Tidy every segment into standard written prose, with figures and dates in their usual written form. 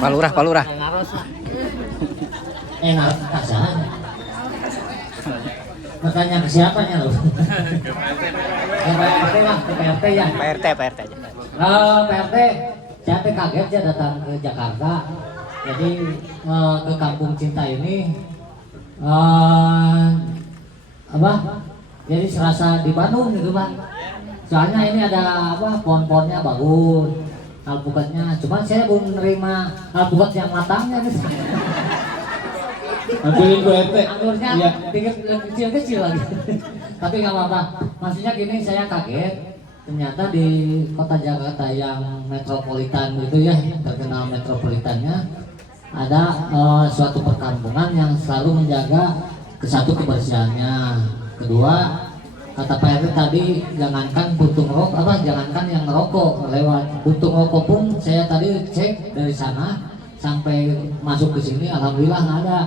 Palurah, palurah. Kasar. Bertanya ke siapanya loh? Ke PRT lah, ke PRT ya. PRT, PRT aja. PRT, saya teh kaget ya datang ke Jakarta. Jadi ke Kampung Cinta ini apa? Jadi serasa di Bandung gitu Pak. Soalnya ini ada apa? Pohon-pohonnya bagus, alpukatnya. Cuma saya belum menerima alpukat yang matangnya nih. Ambilin gue RT. Anggurnya Iya. kecil-kecil lagi. Tapi nggak apa-apa. Maksudnya gini, saya kaget. Ternyata di kota Jakarta yang metropolitan gitu ya, terkenal metropolitannya, ada suatu perkampungan yang selalu menjaga satu kebersihannya. Kedua, kata Pak RT tadi, jangankan puntung rokok, jangankan yang ngerokok lewat puntung rokok pun saya tadi cek dari sana sampai masuk ke sini, alhamdulillah nggak ada.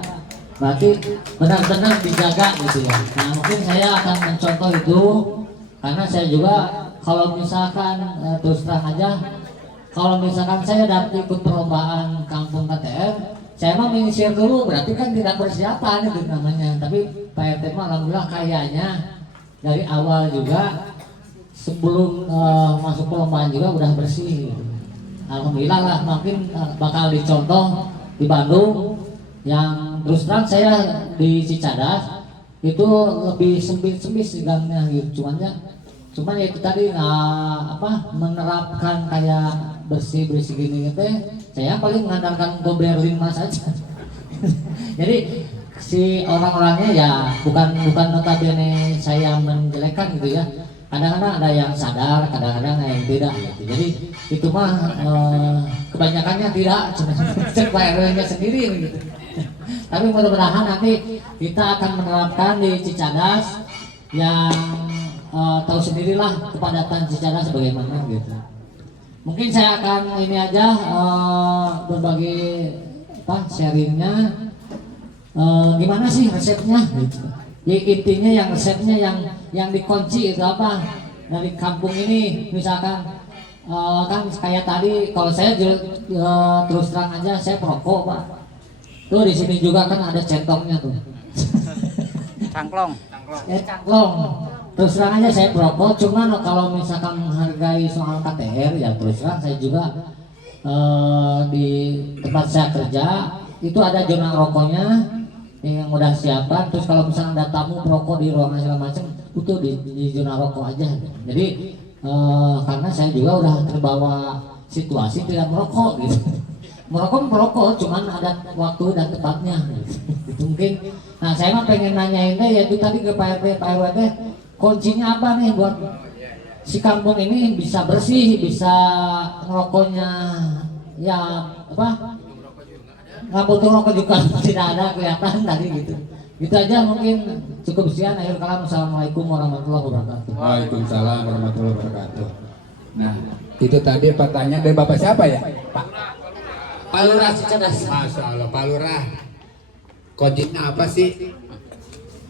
Berarti benar-benar dijaga gitu ya. Nah mungkin saya akan mencontoh itu karena saya juga kalau misalkan terus terang aja, kalau misalkan saya dapat ikut perlombaan kampung KTR, saya mah menyisir dulu, berarti kan tidak persiapan itu namanya. Tapi Pak RT mah alhamdulillah kayaknya dari awal juga sebelum masuk perlombaan juga udah bersih. Alhamdulillah lah, mungkin bakal dicontoh di Bandung. Yang terus terang saya di Cicadas itu lebih sempit-sempit gangnya gitu, cuman ya itu tadi menerapkan kayak bersih gini gitu. Saya paling mengandalkan Gober 5 saja. Jadi si orang-orangnya ya bukan notabene saya menjelekkan gitu ya. Kadang-kadang ada yang sadar, kadang-kadang ada yang tidak gitu. Jadi itu mah kebanyakannya tidak, cuma RW-nya sendiri gitu. Tapi mudah-mudahan nanti kita akan menerapkan di Cicadas yang tahu sendirilah kepadatan Cicadas bagaimana gitu. Mungkin saya akan ini aja berbagi sharingnya gimana sih resepnya gitu. Ya, intinya yang resepnya yang dikunci itu apa dari kampung ini, misalkan kan kayak tadi kalau saya terus terang aja saya perokok Pak. Tuh di sini juga kan ada centongnya tuh. Cangklong. Ya cangklong. Terus terang aja saya perokok, cuman kalau misalkan menghargai soal KTR ya terus terang saya juga di tempat saya kerja itu ada zona rokoknya yang udah siapkan. Terus kalau misalnya ada tamu perokok di ruangan segala macam itu di zona rokok aja. Jadi karena saya juga udah terbawa situasi tidak merokok gitu. Merokok, cuman ada waktu dan tempatnya. Itu mungkin. Nah saya mah pengen nanyain deh, yaitu tadi ke Pak RT, Pak RW teh, kuncinya apa nih buat si kampung ini bisa bersih, bisa ngerokoknya, ya apa? Nggak butuh rokok juga tidak ada kelihatan tadi gitu. Itu aja mungkin cukup sekian. Akhir kalam, assalamualaikum warahmatullahi wabarakatuh. Waalaikumsalam warahmatullahi wabarakatuh. Nah, itu tadi pertanyaan dari Bapak siapa ya? Pak Palurah Cicadas. Masya Allah, Pak Lurah. Kuncinya apa sih?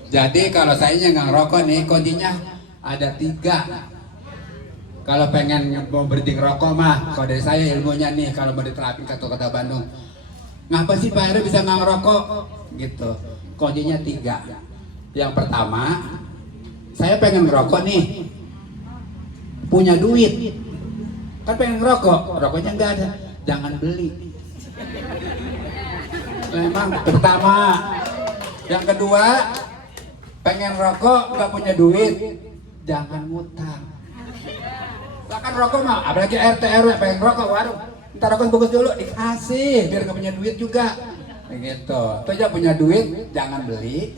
Jadi kalau saya nggak ngerokok nih, kuncinya ada 3. Kalau pengen mau berhenti ngerokok mah, kalau dari saya ilmunya nih, kalau mau diterapin ke kota Bandung, ngapa sih Pak Heru bisa nggak ngerokok? Gitu. Kuncinya 3. Yang pertama, saya pengen ngerokok nih, punya duit, kan pengen ngerokok, rokoknya nggak ada, jangan beli. Memang pertama. Yang kedua, pengen rokok nggak punya duit, jangan ngutang. Bahkan rokok mah, apalagi RT RW pengen rokok warung, ntar rokok bungkus dulu dikasih biar nggak punya duit juga. Begitu. Itu aja, punya duit jangan beli.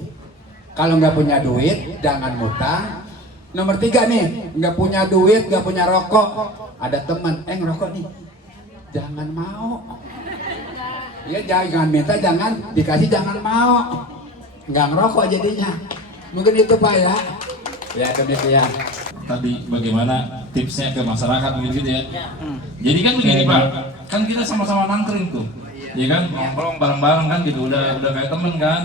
Kalau nggak punya duit jangan ngutang. Nomor 3 nih, nggak punya duit, nggak punya rokok, ada teman, ngerokok nih, jangan mau. Ya jangan minta, jangan dikasih, jangan mau, nggak ngerokok jadinya. Mungkin itu Pak ya. Ya demikian. Tadi bagaimana tipsnya ke masyarakat gitu ya. Jadi kan begini Pak, kan kita sama-sama nangkring tuh, ya kan, nongkrong bareng-bareng kan gitu, udah kayak temen kan.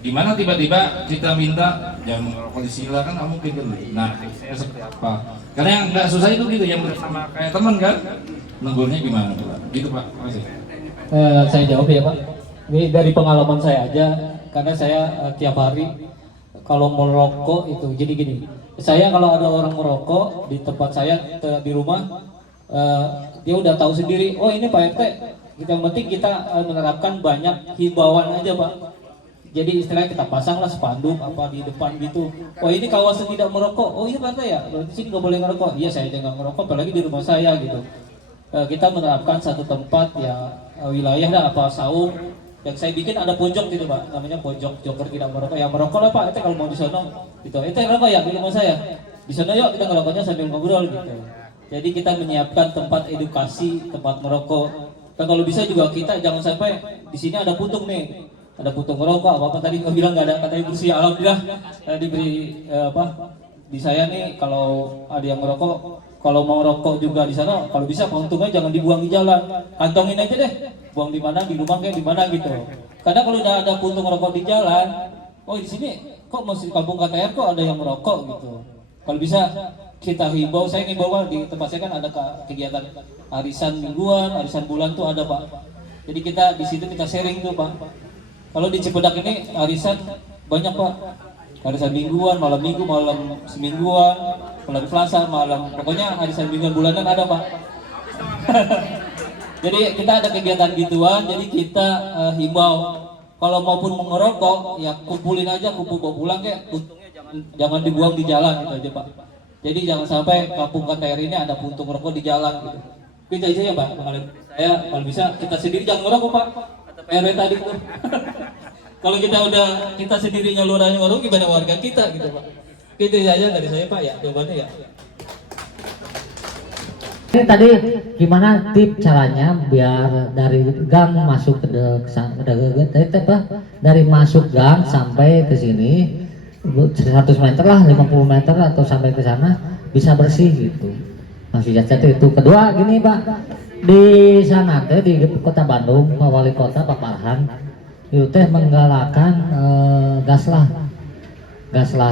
Gimana tiba-tiba kita minta jangan merokok di sila, kan nggak mungkin gitu. Nah tipsnya seperti apa? Karena yang nggak susah itu gitu, yang bersama kayak temen kan, nenggurnya gimana Pak? Gitu Pak, makasih. Saya jawab ya Pak. Ini dari pengalaman saya aja, karena saya tiap hari kalau merokok itu, jadi gini, saya kalau ada orang merokok di tempat saya di rumah, dia udah tahu sendiri, oh ini Pak RT. Yang penting kita menerapkan banyak himbauan aja Pak. Jadi istilahnya kita pasanglah spanduk apa di depan gitu. Oh ini kawasan tidak merokok. Oh iya Pak RT ya, berarti sini nggak boleh ngerokok. Iya saya juga nggak ngerokok, apalagi di rumah saya gitu. Kita menerapkan satu tempat ya wilayah dah apa saung yang saya bikin ada pojok gitu Pak, namanya pojok joker tidak merokok. Yang merokok lah Pak, itu kalau mau di sana gitu. Itu ngerokok ya di rumah saya. Di sana yuk kita ngerokoknya sambil ngobrol gitu. Jadi kita menyiapkan tempat edukasi, tempat merokok. Dan kalau bisa juga kita jangan sampai di sini ada puntung nih, ada puntung merokok apa tadi kau bilang nggak ada, katanya bersih. Alhamdulillah diberi di saya nih kalau ada yang merokok, kalau mau rokok juga di sana, kalau bisa puntungnya jangan dibuang di jalan, kantongin aja deh, buang di mana, di rumah kayak di mana gitu. Karena kalau udah ada puntung rokok di jalan, oh di sini kok masih di kampung KTR kok ada yang merokok gitu. Kalau bisa kita himbau, saya himbau di tempat saya kan ada kegiatan arisan mingguan, arisan bulan tuh ada Pak. Jadi kita di situ kita sharing tuh Pak. Kalau di Cipedak ini arisan banyak Pak. Arisan mingguan, malam minggu, malam semingguan, malam Selasa, malam pokoknya arisan mingguan bulanan ada Pak. Jadi kita ada kegiatan gituan, jadi kita himbau kalau maupun mengerokok ya kumpulin aja, kumpul bawa pulang kayak jangan dibuang di jalan gitu aja Pak. Jadi jangan sampai kampung KTR ini ada puntung rokok di jalan gitu. Itu aja ya Pak. Saya kalau bisa kita sendiri jangan ngerokok Pak. Kata Pak RW tadi tuh. Kalau kita sendiri nyalurannya ngerokok gimana warga kita gitu Pak. Itu aja dari saya Pak ya, jawabannya ya. Ini tadi gimana tip caranya biar dari gang masuk ke dari masuk gang sampai ke sini 100 meter lah, 50 meter atau sampai ke sana bisa bersih gitu. Maksudnya itu. Kedua gini Pak, di sana teh di Kota Bandung, Pak Wali Kota Pak Farhan itu teh menggalakkan gaslah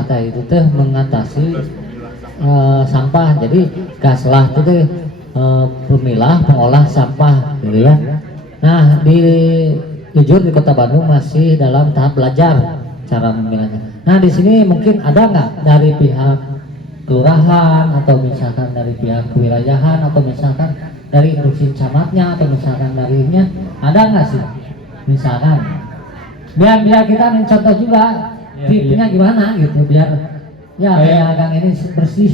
teh itu teh mengatasi sampah. Jadi gaslah itu teh pemilah pengolah sampah gitu ya. Nah jujur di Kota Bandung masih dalam tahap belajar cara memilahnya. Nah di sini mungkin ada nggak dari pihak kelurahan atau misalkan dari pihak kewilayahan atau misalkan dari instruksi camatnya atau misalkan darinya ada nggak sih misalkan biar kita mencontoh juga tipnya gimana gitu biar ya kayak gang ini bersih.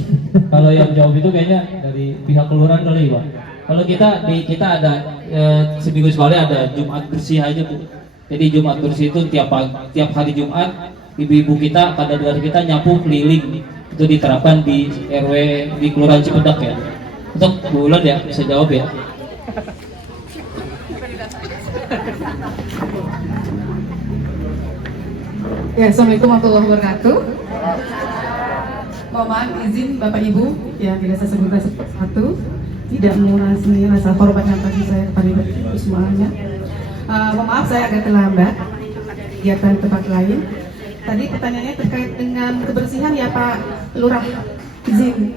Kalau yang jawab itu kayaknya dari pihak kelurahan kali Pak. Kalau kita ada seminggu sekali ada Jumat bersih aja Bu. Jadi Jumat bersih itu tiap hari Jumat ibu-ibu kita, kadang kita nyapu keliling. Itu diterapkan di RW di Kelurahan Cipedak ya. Untuk bulan ya bisa jawab ya. Ya, Assalamualaikum warahmatullahi wabarakatuh. Mohon izin Bapak Ibu yang tidak saya sebutkan satu, tidak mengurangi rasa hormat yang tadi saya kepada Ibu semuanya. Mohon maaf saya agak terlambat kegiatan tempat lain. Tadi pertanyaannya terkait dengan kebersihan ya Pak Lurah, izin.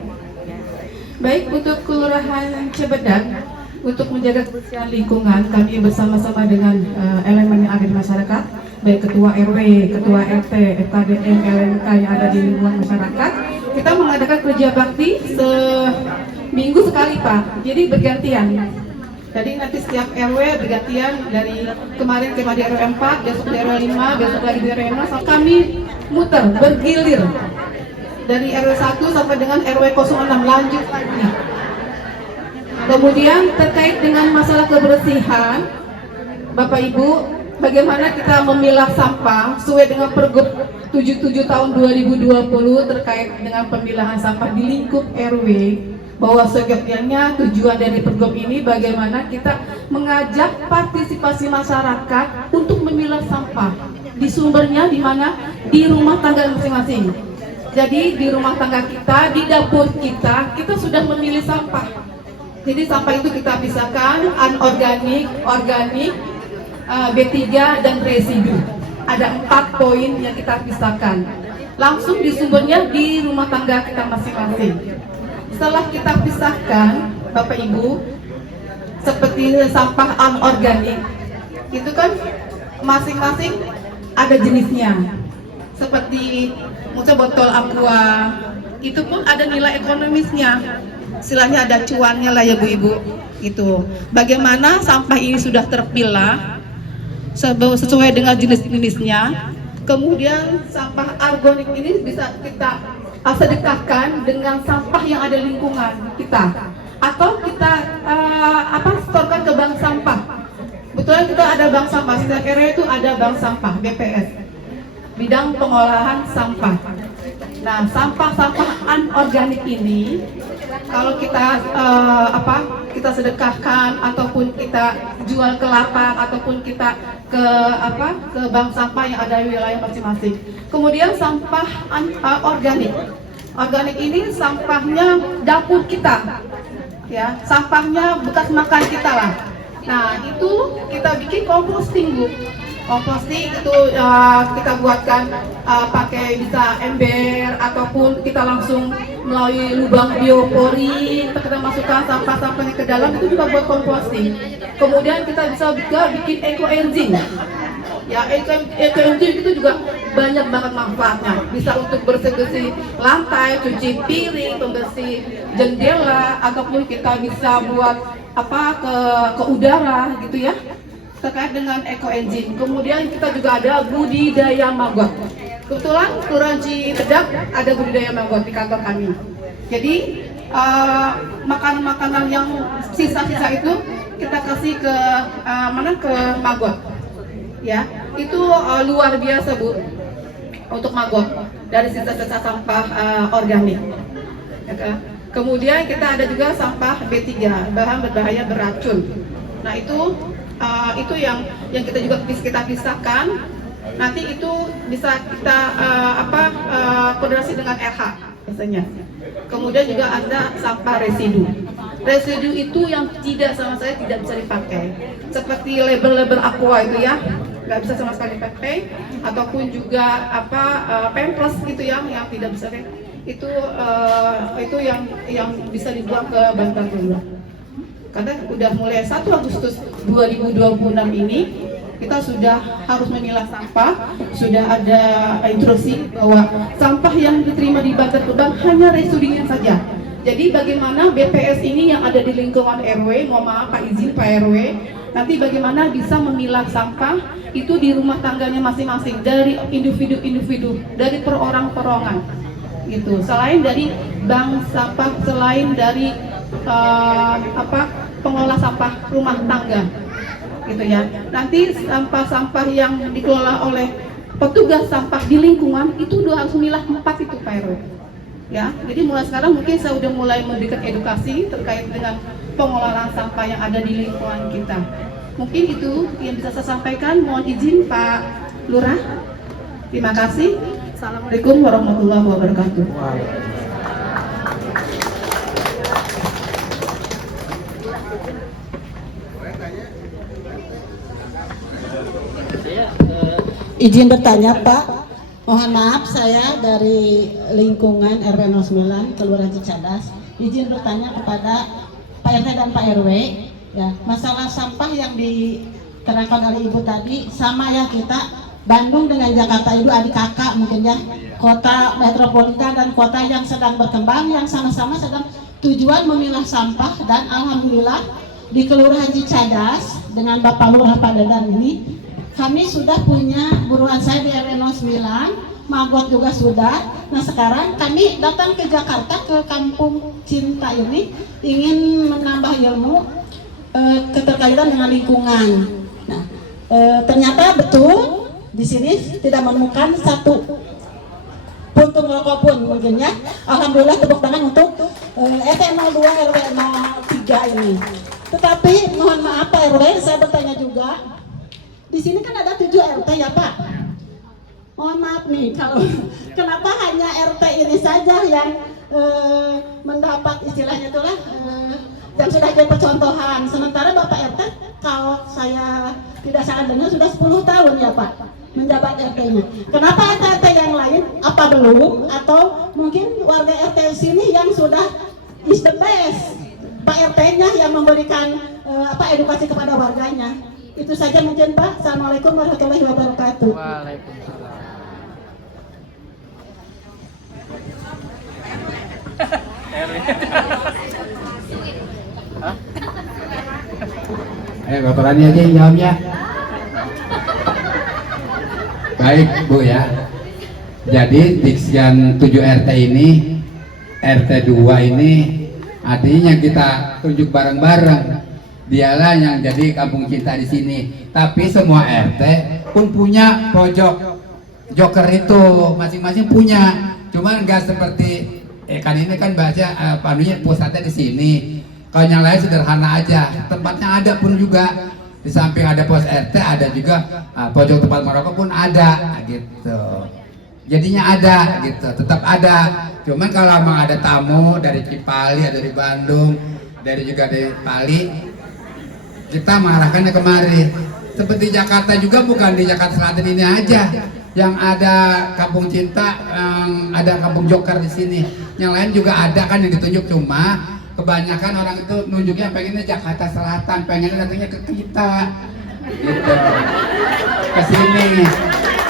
Baik, untuk Kelurahan Cipedak untuk menjaga kebersihan lingkungan, kami bersama-sama dengan elemen yang ada di masyarakat, baik Ketua RW, Ketua RT, FKDM, LMK yang ada di lingkungan masyarakat, kita mengadakan kerja bakti seminggu sekali Pak, jadi bergantian. Jadi nanti setiap RW bergantian, dari kemarin di RW 4, besok di RW 5, besok lagi di RW 6, kami muter, bergilir dari RW 1 sampai dengan RW 06, lanjut lagi. Kemudian terkait dengan masalah kebersihan, Bapak Ibu, bagaimana kita memilah sampah sesuai dengan Pergub 77 tahun 2020 terkait dengan pemilahan sampah di lingkup RW, bahwa seyogyanya tujuan dari Pergub ini bagaimana kita mengajak partisipasi masyarakat untuk memilah sampah di sumbernya di mana, di rumah tangga masing-masing. Jadi di rumah tangga kita, di dapur kita sudah memilih sampah. Jadi sampah itu kita pisahkan anorganik, organik, B3 dan residu. Ada 4 poin yang kita pisahkan. Langsung di sumbernya di rumah tangga kita masing-masing. Setelah kita pisahkan, Bapak Ibu, seperti sampah anorganik, itu kan masing-masing ada jenisnya. Seperti misalnya botol aqua, itu pun ada nilai ekonomisnya. Istilahnya ada cuannya lah ya Bu Ibu. Gitu. Bagaimana sampah ini sudah terpilah sesuai dengan jenis-jenisnya. Kemudian sampah organik ini bisa kita sedekahkan dengan sampah yang ada di lingkungan kita, atau kita setorkan ke bank sampah. Betul, kita ada bank sampah. Setiap area itu ada bank sampah BPS, bidang pengolahan sampah. Nah, sampah-sampah anorganik ini kalau kita kita sedekahkan ataupun kita jual ke lapak ataupun kita ke bank sampah yang ada di wilayah masing-masing. Kemudian sampah organik. Organik ini sampahnya dapur kita. Ya, sampahnya bekas makan kita lah. Nah, itu kita bikin composting, Bu. Composting itu kita buatkan pakai bisa ember ataupun kita langsung melalui lubang biopori, kita masukkan sampah-sampahnya ke dalam, itu juga buat composting. Kemudian kita bisa juga bikin eco-engine. Ya, eco-engine itu juga banyak banget manfaatnya. Bisa untuk bersih-bersih lantai, cuci piring, pembersih jendela, ataupun kita bisa buat ke udara gitu ya. Terkait dengan eco-engine. Kemudian kita juga ada budidaya maggot. Kebetulan Kelurahan Cipedak ada budidaya maggot di kantor kami. Jadi makanan-makanan yang sisa-sisa itu kita kasih ke ke maggot. Ya, itu luar biasa Bu untuk maggot dari sisa-sisa sampah organik. Ya, kemudian kita ada juga sampah B3, bahan berbahaya beracun. Nah, itu yang kita juga kita pisahkan. Nanti itu bisa kita koordinasi dengan RH biasanya. Kemudian juga ada sampah residu. Residu itu yang tidak sama sekali tidak bisa dipakai. Seperti label-label aqua itu ya, nggak bisa sama sekali dipakai. Ataupun juga pampers gitu yang tidak bisa itu yang bisa dibuang ke bantar gebang. Karena udah mulai 1 Agustus 2026 ini kita sudah harus memilah sampah, sudah ada instruksi bahwa sampah yang diterima di Bantar Gebang hanya residunya saja. Jadi bagaimana BPS ini yang ada di lingkungan RW, mohon maaf Pak izin Pak RW, nanti bagaimana bisa memilah sampah itu di rumah tangganya masing-masing dari individu-individu, dari perorangan gitu. Selain dari bank sampah, selain dari pengelola sampah rumah tangga gitu ya. Nanti sampah-sampah yang dikelola oleh petugas sampah di lingkungan itu udah harus milah 4 itu Pak RW. Ya, jadi mulai sekarang mungkin saya udah mulai memberikan edukasi terkait dengan pengelolaan sampah yang ada di lingkungan kita. Mungkin itu yang bisa saya sampaikan. Mohon izin Pak Lurah. Terima kasih. Assalamualaikum warahmatullahi wabarakatuh. Izin bertanya Pak, mohon maaf saya dari lingkungan RW 09 Kelurahan Cicadas. Izin bertanya kepada Pak RT dan Pak RW, ya, masalah sampah yang diterangkan oleh Ibu tadi sama ya, kita Bandung dengan Jakarta itu adik kakak mungkin ya, kota metropolitan dan kota yang sedang berkembang yang sama-sama sedang tujuan memilah sampah. Dan alhamdulillah di Kelurahan Cicadas dengan Bapak Lurah Pak Dadan ini kami sudah punya buruan saya di RW 09, maggot juga sudah. Nah sekarang kami datang ke Jakarta, ke Kampung Cinta ini ingin menambah ilmu keterkaitan dengan lingkungan. Nah ternyata betul di sini tidak menemukan satu puntung rokok pun mungkin ya. Alhamdulillah tepuk tangan untuk RT 02 RW 03 ini. Tetapi mohon maaf Pak RW, saya bertanya juga. Di sini kan ada 7 RT ya Pak. Mohon maaf nih, kalau kenapa hanya RT ini saja yang mendapat istilahnya itulah yang sudah jadi percontohan. Sementara Bapak RT kalau saya tidak salah dengar sudah 10 tahun ya Pak menjabat RT-nya. Kenapa RT yang lain apa belum? Atau mungkin warga RT sini yang sudah is the best, Pak RT-nya yang memberikan edukasi kepada warganya. Itu saja mungkin Pak. Assalamualaikum warahmatullahi wabarakatuh. Waalaikumsalam. Bapak Rani aja yang jawabnya. Baik Bu ya. Jadi Diksian 7 RT ini, RT 2 ini artinya kita tunjuk bareng-bareng. Dialah yang jadi kampung cinta di sini. Tapi semua RT pun punya pojok joker itu, masing-masing punya. Cuman nggak seperti kan ini kan baca panunya pusatnya di sini. Kalau yang lain sederhana aja, tempatnya ada pun juga. Di samping ada pos RT, ada juga pojok tempat merokok pun ada, gitu. Jadinya ada, gitu, tetap ada. Cuman kalau memang ada tamu dari Cipali, dari Bandung, dari Pali, kita mengarahkannya kemari. Seperti Jakarta juga, bukan di Jakarta Selatan ini aja yang ada kampung cinta, ada kampung joker di sini. Yang lain juga ada kan yang ditunjuk, cuma kebanyakan orang itu nunjuknya pengennya Jakarta Selatan, pengennya datangnya ke kita, gitu, ke sini.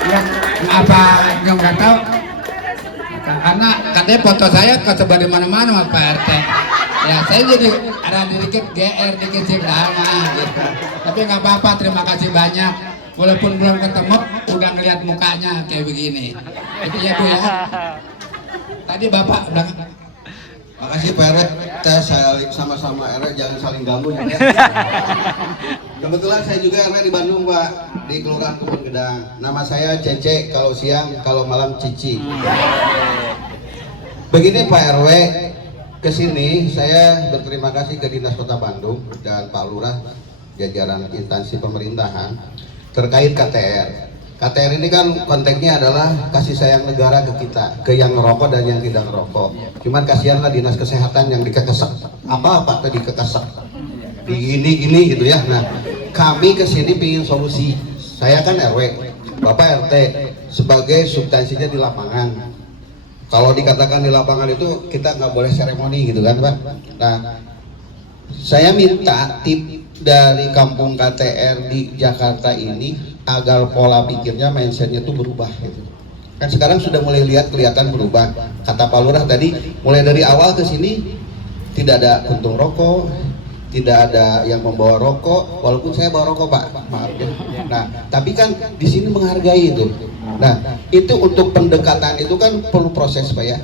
Ya, apa nggak tahu? Karena katanya foto saya kesebar di mana-mana sama Pak RT. Ya saya jadi ada dikit GR, dikit Cigdama gitu. Tapi nggak apa-apa, terima kasih banyak. Walaupun belum ketemu, udah ngeliat mukanya kayak begini. Itu ya Bu ya. Tadi Bapak bilang, makasih Pak RT, kita sama-sama RT jangan saling ganggu ya. Kebetulan saya juga RT di Bandung Pak, di Kelurahan Kebun Gedang. Nama saya Cece, kalau siang, kalau malam Cici. Begini Pak RW, kesini saya berterima kasih ke Dinas Kota Bandung dan Pak Lurah, jajaran instansi pemerintahan terkait KTR. KTR ini kan konteksnya adalah kasih sayang negara ke kita, ke yang ngerokok dan yang tidak ngerokok. Cuman kasihanlah dinas kesehatan yang dikekesek. Apa tadi dikekesek? Di ini gitu ya. Nah, kami kesini pingin solusi. Saya kan RW, Bapak RT sebagai substansinya di lapangan. Kalau dikatakan di lapangan itu kita nggak boleh seremoni gitu kan Pak. Nah, saya minta tip dari kampung KTR di Jakarta ini agar pola pikirnya, mindsetnya itu berubah gitu. Kan sekarang sudah mulai kelihatan berubah. Kata Pak Lurah tadi, mulai dari awal ke sini tidak ada puntung rokok, tidak ada yang membawa rokok, walaupun saya bawa rokok Pak, maaf ya. Nah, tapi kan di sini menghargai itu. Nah, itu untuk pendekatan itu kan perlu proses Pak ya.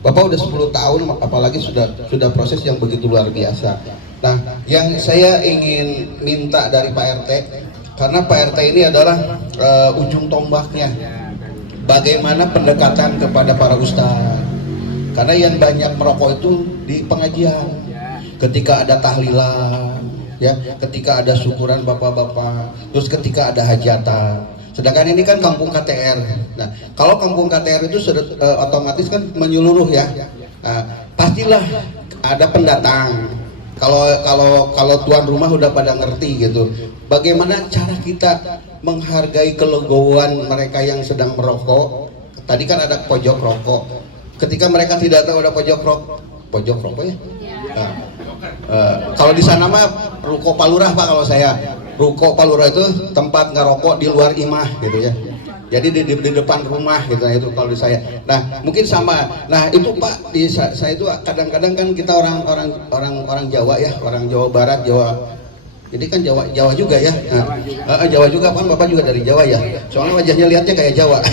Bapak udah 10 tahun, apalagi sudah proses yang begitu luar biasa. Nah, yang saya ingin minta dari Pak RT, karena Pak RT ini adalah ujung tombaknya. Bagaimana pendekatan kepada para ustadz? Karena yang banyak merokok itu di pengajian. Ketika ada tahlilan, ya, ketika ada syukuran bapak-bapak, terus ketika ada hajatan. Sedangkan ini kan kampung KTR. Nah, kalau kampung KTR itu otomatis kan menyeluruh ya. Nah, pastilah ada pendatang. Kalau tuan rumah udah pada ngerti gitu. Bagaimana cara kita menghargai kelegoan mereka yang sedang merokok? Tadi kan ada pojok rokok. Ketika mereka tidak tahu ada pojok rokok ya. Nah, kalau di sana mah ruko Palurah Pak, kalau saya ruko Palurah itu tempat ngerokok di luar imah gitu ya. Jadi di depan rumah gitu, nah, itu kalau di saya. Nah, mungkin sama. Nah, itu Pak, di saya itu kadang-kadang kan kita orang Jawa ya, orang Jawa Barat, Jawa. Jadi kan Jawa juga ya. Nah, Jawa juga kan, Bapak juga dari Jawa ya. Soalnya wajahnya lihatnya kayak Jawa.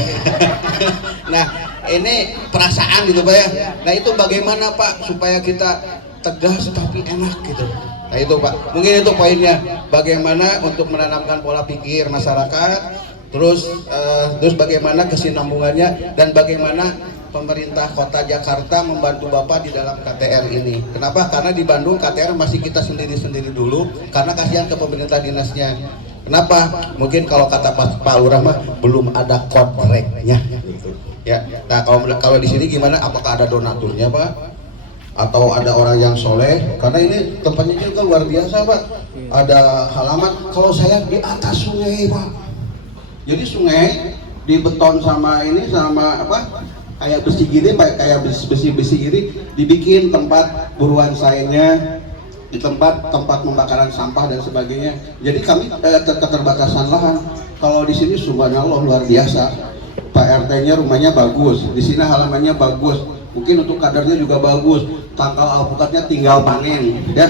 Nah, ini perasaan gitu Pak ya. Nah, itu bagaimana Pak supaya kita tegas tapi enak gitu. Nah, itu Pak. Mungkin itu poinnya. Bagaimana untuk menanamkan pola pikir masyarakat. Terus bagaimana kesinambungannya dan bagaimana pemerintah kota Jakarta membantu Bapak di dalam KTR ini. Kenapa? Karena di Bandung KTR masih kita sendiri-sendiri dulu karena kasihan ke pemerintah dinasnya. Kenapa? Mungkin kalau kata Pak Lurah mah belum ada kontraknya gitu. Ya. Nah, kalau di sini gimana? Apakah ada donaturnya, Pak? Atau ada orang yang soleh? Karena ini tempatnya juga luar biasa, Pak. Ada halaman. Kalau saya di atas sungai, Pak. Jadi sungai dibeton sama ini sama apa? Kayak besi gini, kayak besi-besi gini, dibikin tempat buruan sainnya. di tempat pembakaran sampah dan sebagainya. Jadi kami keterbatasan lahan. Kalau di sini subhanallah luar biasa. Pak RT-nya rumahnya bagus, di sini halamannya bagus, mungkin untuk kadernya juga bagus. Tangkal alpukatnya tinggal panen, ya.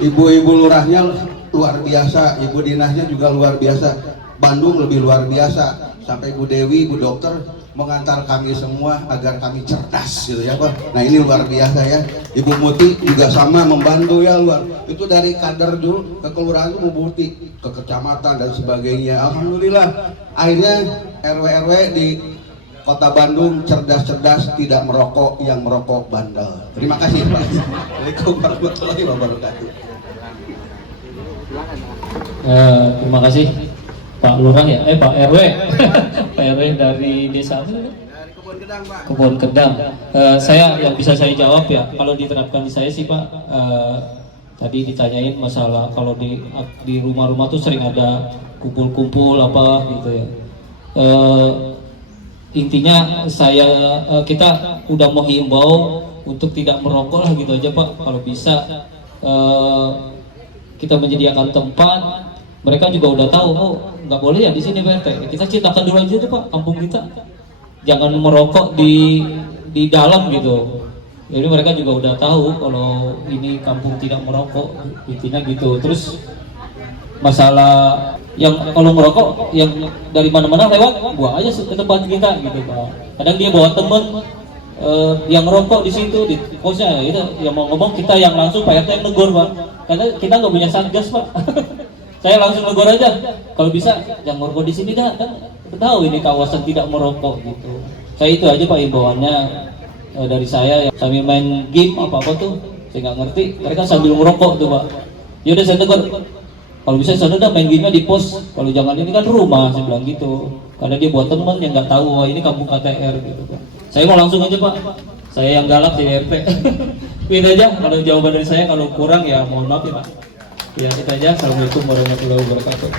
Ibu-ibu lurahnya luar biasa, ibu dinasnya juga luar biasa. Bandung lebih luar biasa. Sampai Bu Dewi, Bu Dokter mengantar kami semua agar kami cerdas gitu ya Pak. Nah ini luar biasa ya. Ibu Muti juga sama membantu ya luar. Itu dari kader dulu ke kelurahan itu Bu Muti, ke kecamatan dan sebagainya. Alhamdulillah akhirnya RW-RW di Kota Bandung cerdas-cerdas, tidak merokok, yang merokok bandel. Terima kasih Pak. Assalamualaikum warahmatullahi wabarakatuh. Terima kasih Pak Lurah ya, Pak RW, Pak RW dari desa apa? Dari Kebun Gedang Pak. Kebun Kedang. Saya yang bisa saya jawab ya, kalau diterapkan di saya sih Pak, tadi ditanyain masalah kalau di rumah-rumah tuh sering ada kumpul-kumpul apa gitu ya. Intinya kita udah mau himbau untuk tidak merokok lah gitu aja Pak. Kalau bisa kita menyediakan tempat, mereka juga udah tahu, oh nggak boleh ya di sini Pak RT. Kita ciptakan dulu aja tuh Pak, kampung kita jangan merokok di dalam gitu. Jadi mereka juga udah tahu kalau ini kampung tidak merokok, intinya gitu. Terus masalah yang kalau merokok yang dari mana-mana lewat, buang aja ke tempat kita gitu Pak. Kadang dia bawa temen yang merokok di situ di posnya itu yang mau ngomong, kita yang langsung Pak RT yang negur Pak. Karena kita nggak punya satgas Pak. Saya langsung negur aja, kalau bisa jangan merokok di sini dah, kan tahu ini kawasan tidak merokok gitu. Saya itu aja Pak imbauannya dari saya. Sambil main game apa tuh, saya nggak ngerti, mereka sambil merokok tuh Pak. Yaudah saya negur, kalau bisa sana udah main game-nya di pos, kalau jangan ini kan rumah, saya bilang gitu. Karena dia buat teman yang nggak tahu, wah ini kampung KTR gitu Pak. Saya mau langsung aja Pak, saya yang galak di RT. Itu aja kalau jawaban dari saya, kalau kurang ya mohon maaf ya Pak. Ya itu aja. Assalamualaikum warahmatullahi wabarakatuh.